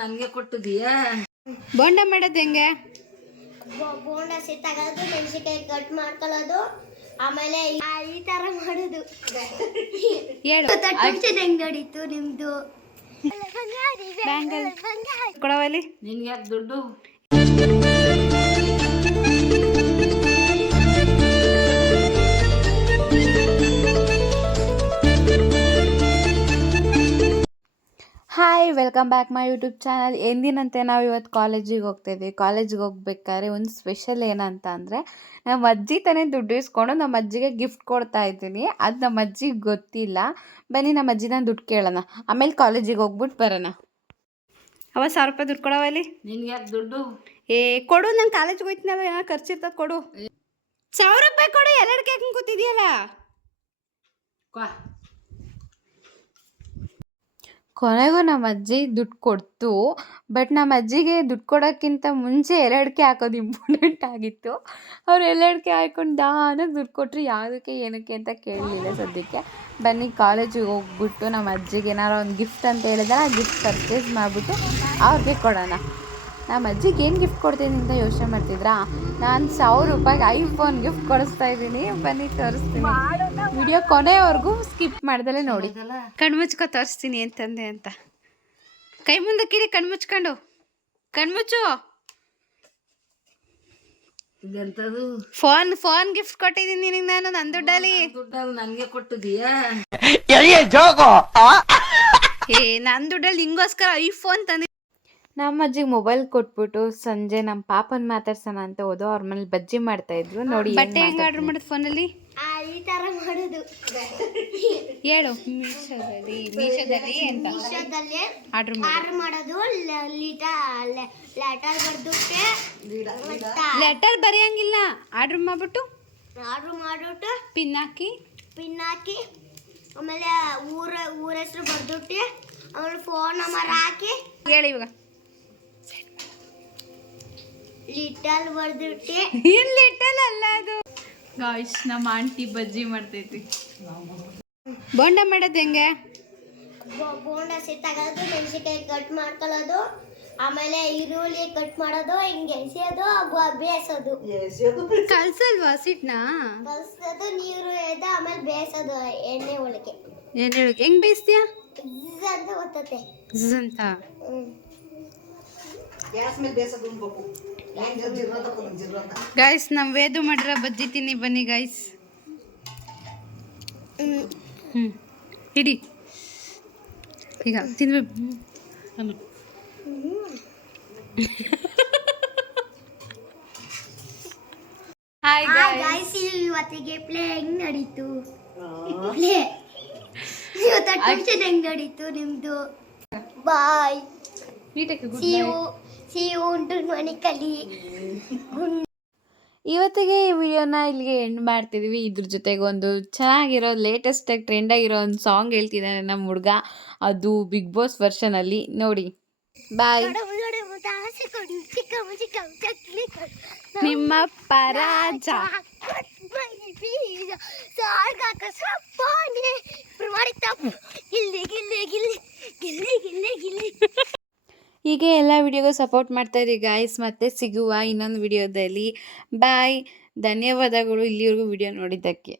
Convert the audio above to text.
ನನಗೆ ಕೊಟ್ಟಿದೀಯಾ? ಬೋಂಡ ಮಾಡೋದು ಹೆಂಗೆ? ಬೋಂಡ ಸಿಟ್ಟಾಗೋದು, ಮೆಣಸಿನಕಾಯಿ ಕಟ್ ಮಾಡ್ಕೊಳ್ಳೋದು, ಆಮೇಲೆ ಈ ತರ ಮಾಡೋದು. ಹೇಳು ಹೆಂಗ್ ನಡೀತು ನಿಮ್ದು? ಬ್ಯಾಂಗಲ್ ಕೊಡವಲ್ಲಿ ನಿನ್ಗೆ ಯಾಕೆ ದುಡ್ಡು? Hi, welcome back my YouTube channel. ಎಂದಿನಂತೆ ನಾವು ಇವತ್ತು ಕಾಲೇಜಿಗೆ ಹೋಗ್ತಾಯಿದ್ವಿ. ಕಾಲೇಜಿಗೆ ಹೋಗ್ಬೇಕಾದ್ರೆ ಒಂದು ಸ್ಪೆಷಲ್ ಏನಂತ ಅಂದರೆ, ನಮ್ಮ ಅಜ್ಜಿ ತಾನೇ ದುಡ್ಡು ಇಸ್ಕೊಂಡು ನಮ್ಮ ಅಜ್ಜಿಗೆ ಗಿಫ್ಟ್ ಕೊಡ್ತಾ ಇದ್ದೀನಿ. ಅದು ನಮ್ಮ ಅಜ್ಜಿಗೆ ಗೊತ್ತಿಲ್ಲ. ಬನ್ನಿ ನಮ್ಮ ಅಜ್ಜಿನ ದುಡ್ಡು ಕೇಳೋಣ, ಆಮೇಲೆ ಕಾಲೇಜಿಗೆ ಹೋಗ್ಬಿಟ್ಟು ಬರೋಣ. 1000 ರೂಪಾಯಿ ದುಡ್ಡು ಕೊಡವಲ್ಲಿ. ನಿನ್ಗೆ ಯಾಕೆ ದುಡ್ಡು? ಕೊಡು, ನಾನು ಕಾಲೇಜಿಗೆ ಹೋಯ್ತೀನಲ್ಲ, ಏನೋ ಖರ್ಚಿರ್ತದೆ, ಕೊಡು. 1000 ರೂಪಾಯಿ ಕೊಡು, ಎಲ್ಲರಿಗೆ ಹಾಕೊಂಡು ಕೂತಿದೆಯಲ್ಲ. ಕೊನೆಗೂ ನಮ್ಮ ಅಜ್ಜಿ ದುಡ್ಡು ಕೊಡ್ತು. ಬಟ್ ನಮ್ಮ ಅಜ್ಜಿಗೆ ದುಡ್ಡು ಕೊಡೋಕ್ಕಿಂತ ಮುಂಚೆ ಎಲ್ಲಡಿಕೆ ಹಾಕೋದು ಇಂಪಾರ್ಟೆಂಟ್ ಆಗಿತ್ತು. ಅವ್ರು ಎಲ್ಲಡಿಕೆ ಹಾಕ್ಕೊಂಡು ದಾನಾಗಿ ದುಡ್ಡು ಕೊಟ್ಟರು. ಯಾವುದಕ್ಕೆ ಏನಕ್ಕೆ ಅಂತ ಕೇಳಲಿಲ್ಲ ಸದ್ಯಕ್ಕೆ. ಬನ್ನಿ ಕಾಲೇಜಿಗೆ ಹೋಗ್ಬಿಟ್ಟು ನಮ್ಮ ಅಜ್ಜಿಗೆ ಏನಾರು ಒಂದು ಗಿಫ್ಟ್ ಅಂತ ಹೇಳಿದ್ರೆ ಆ ಗಿಫ್ಟ್ ಪರ್ಚೇಸ್ ಮಾಡಿಬಿಟ್ಟು ಅವ್ರಿಗೆ ಕೊಡೋಣ. ನಮ್ಮ ಅಜ್ಜಿಗೆ ಏನು ಗಿಫ್ಟ್ ಕೊಡ್ತೀನಿ ಅಂತ ಯೋಚನೆ ಮಾಡ್ತಿದ್ರಾ? ನಾನು 1000 ರೂಪಾಯಿಗೆ ಐಫೋನ್ ಗಿಫ್ಟ್ ಕೊಡಿಸ್ತಾ ಇದ್ದೀನಿ. ಬನ್ನಿ ತೋರಿಸ್ತೀನಿ. ವಿಡಿಯೋ ಕೊನೆಯವರೆಗೂ ಸ್ಕಿಪ್ ಮಾಡ್ದಲೇ ನೋಡಿ. ಕಣ್ಮುಚ್ಕೊ ತೋರಿಸ್ತೀನಿ ಅಂತಂದೆ ಅಂತ. ಕೈ ಮುಂದಕ್ಕಿರಿ, ಕಣ್ಮುಚ್ಕೊಂಡು. ಕಣ್ಮುಚ್ಚು. ಇದೆಂತದು? ಫೋನ್ ಗಿಫ್ಟ್ ಕೊಟ್ಟಿದ್ದೀನಿ ನಿನಗೆ ನಾನು, ನನ್ನ ದುಡ್ಡಲ್ಲಿ. ದುಡ್ಡಲ್ಲಿ ನನಗೆ ಕೊಟ್ಟಿದೀಯಾ? ನನ್ನ ದುಡ್ಡಲ್ಲಿ ನಿಂಗೋಸ್ಕರ ಐಫೋನ್ ತಂದಿ. ನಮ್ಮ ಅಜ್ಜಿಗೆ ಮೊಬೈಲ್ ಕೊಟ್ಬಿಟ್ಟು ಸಂಜೆ ನಮ್ಮ ಪಾಪನ್ ಮಾತಾಡ್ಸೋಣ ಅಂತ ಹೋದೋ. ಅವ್ರ ಮನೇಲಿ ಬಜ್ಜಿ ಮಾಡ್ತಾ ಇದ್ರು. ನೋಡಿ ಬಟ್ಟೆ ಹೆಂಗೆ ಆರ್ಡರ್ ಮಾಡೋದು ಫೋನಲ್ಲಿ? ಈ ತರ ಮಾಡೋದು. ಹೇಳು. ಮೀಶೋದಲ್ಲಿ ಅಂತ ಆರ್ಡರ್ ಮಾಡೋದು. ಲೆಟರ್ ಬರ್ದುಕ್ಕೆ, ಲೆಟರ್ ಬರೆಯಂಗಿಲ್ಲ, ಆರ್ಡರ್ ಮಾಡ್ಬಿಟ್ಟು ಪಿನ್ ಹಾಕಿ ಆಮೇಲೆ ಊರ ಹೆಸರು ಬರ್ದುಟ್ಟಿ, ಆಮೇಲೆ ಫೋನ್ ನಂಬರ್ ಹಾಕಿ. ಹೇಳಿ ಇವಾಗ. ಲಿಟಲ್ ಬರ್ದುಟ್ಟಿ. ಏನ್ ಲಿಟಲ್ ಅಲ್ಲ ಅದು ಗಾಯ್ಸ್, ನಮ್ಮ ಆಂಟಿ ಬಜ್ಜಿ ಮಾಡ್ತೈತಿ. ಬೋಂಡ ಮಾಡೋದು ಹೆಂಗೆ? ಬೋಂಡ ಸಿಟ್ಟಾಗೋದು, ಮೆಣಸಿನಕಾಯಿ ಕಟ್ ಮಾಡ್ಕೊಳ್ಳೋದು, ಆಮೇಲೆ ಈರುಳ್ಳಿ ಕಟ್ ಮಾಡೋದು, ಹಿಂಗೆ ಎಸೆಯೋದು, ಬೇಯಿಸೋದು. ಕಲ್ಸಲ್ವಾ ಸಿಟ್ನ? ಕಲ್ಸೋದು, ನೀರು ಎದ್ದು ಆಮೇಲೆ ಬೇಯಿಸೋದು ಎಣ್ಣೆ ಒಳಗೆ. ಹೆಂಗ್ ಬೇಯಿಸ್ತೀಯ? ಅಂತ ಗೊತ್ತತೆ ಅಂತ. ಗಾಯ್ಸ್, ನಮ್ಮ ವೇದು ಮಾಡಿರೋ ಬಜ್ಜಿ ತಿನ್ನಿ ಬನ್ನಿ ಗಾಯ್ಸ್. ಇಡಿ ಈಗ ತಿನ್ಬೇಕು. ಹಾಯ್ ಗಾಯ್ಸ್, ಇವತ್ತಿಗೆ ಪ್ಲೇ ಹೆಂಗ್ ನಡೀತು? ಪ್ಲೇ ಇವತ್ತು ಟ್ಯೂಷನ್ ಹೆಂಗ್ ನಡೀತು ನಿಮ್ದು? ಬಾಯ್. ಇವತ್ತಿಗೆ ಈ ವಿಡಿಯೋನ ಇಲ್ಲಿಗೆ ಎಂಡ್ ಮಾಡ್ತಿದ್ವಿ. ಇದ್ರ ಜೊತೆಗೆ ಒಂದು ಚೆನ್ನಾಗಿರೋ ಲೇಟೆಸ್ಟಾಗಿ ಟ್ರೆಂಡ್ ಆಗಿರೋ ಒಂದು ಸಾಂಗ್ ಹೇಳ್ತಿದ್ದಾನೆ ನಮ್ಮ ಹುಡುಗ. ಅದು ಬಿಗ್ ಬಾಸ್ ವರ್ಷನಲ್ಲಿ ನೋಡಿ. ಬಾಯ್. ನಿಮ್ಮ ಪರಾಜ. ಹೀಗೆ ಎಲ್ಲ ವಿಡಿಯೋಗೂ ಸಪೋರ್ಟ್ ಮಾಡ್ತಾ ಇರಿ ಗಾಯ್ಸ್. ಮತ್ತೆ ಸಿಗುವ ಇನ್ನೊಂದು ವಿಡಿಯೋದಲ್ಲಿ. ಬಾಯ್. ಧನ್ಯವಾದಗಳು ಇಲ್ಲಿವರೆಗೂ ವಿಡಿಯೋ ನೋಡಿದ್ದಕ್ಕೆ.